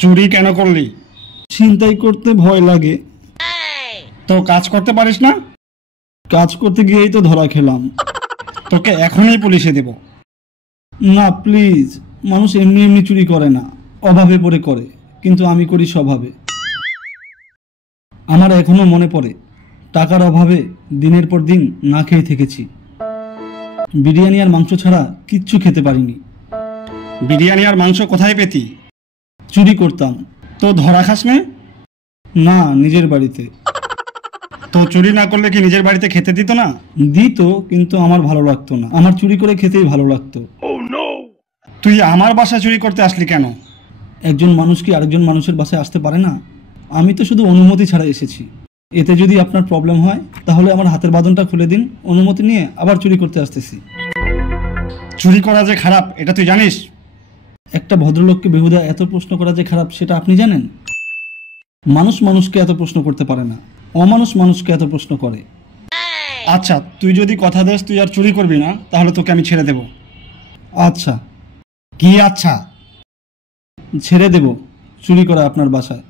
চুরি কেন করলি? ছিনতাই করতে ভয় লাগে। তো কাজ করতে পারিস না? কাজ করতে গিয়েই তো ধরা খেলাম। তোকে এখনই পুলিশে দেব। না প্লিজ, মানুষ এমনি এমনি চুরি করে না, অভাবে পড়ে করে, কিন্তু আমি করি স্বভাবে। আমার এখনো মনে পড়ে, টাকার অভাবে দিনের পর দিন না খেয়ে থেকেছি। বিরিয়ানি আর মাংস ছাড়া কিচ্ছু খেতে পারিনি। বিরিয়ানি আর মাংস কোথায় পেতি? চুরি করতাম। তো ধরা খাস না? না, নিজের বাড়িতে। তো চুরি না করলে কি নিজের বাড়িতে খেতে দিত না? দিত, কিন্তু আমার ভালো লাগতো না। আমার চুরি করে খেতেই ভালো লাগতো। তুই আমার বাসায় চুরি করতে আসলি কেন? একজন মানুষ কি আরেকজন মানুষের বাসায় আসতে পারে না? আমি তো শুধু অনুমতি ছাড়া এসেছি। এতে যদি আপনার প্রবলেম হয় তাহলে আমার হাতের বাঁধনটা খুলে দিন, অনুমতি নিয়ে আবার চুরি করতে আসতেছি। চুরি করা যে খারাপ এটা তুই জানিস? একটা ভদ্রলোককে বেহুদা এত প্রশ্ন করা যে খারাপ সেটা আপনি জানেন? মানুষ মানুষকে এত প্রশ্ন করতে পারে না, অমানুষ মানুষকে এত প্রশ্ন করে। আচ্ছা, তুই যদি কথা দেস তুই আর চুরি করবি না, তাহলে তোকে আমি ছেড়ে দেব। আচ্ছা, কি আচ্ছা? ছেড়ে দেব চুরি করা আপনার বাসায়।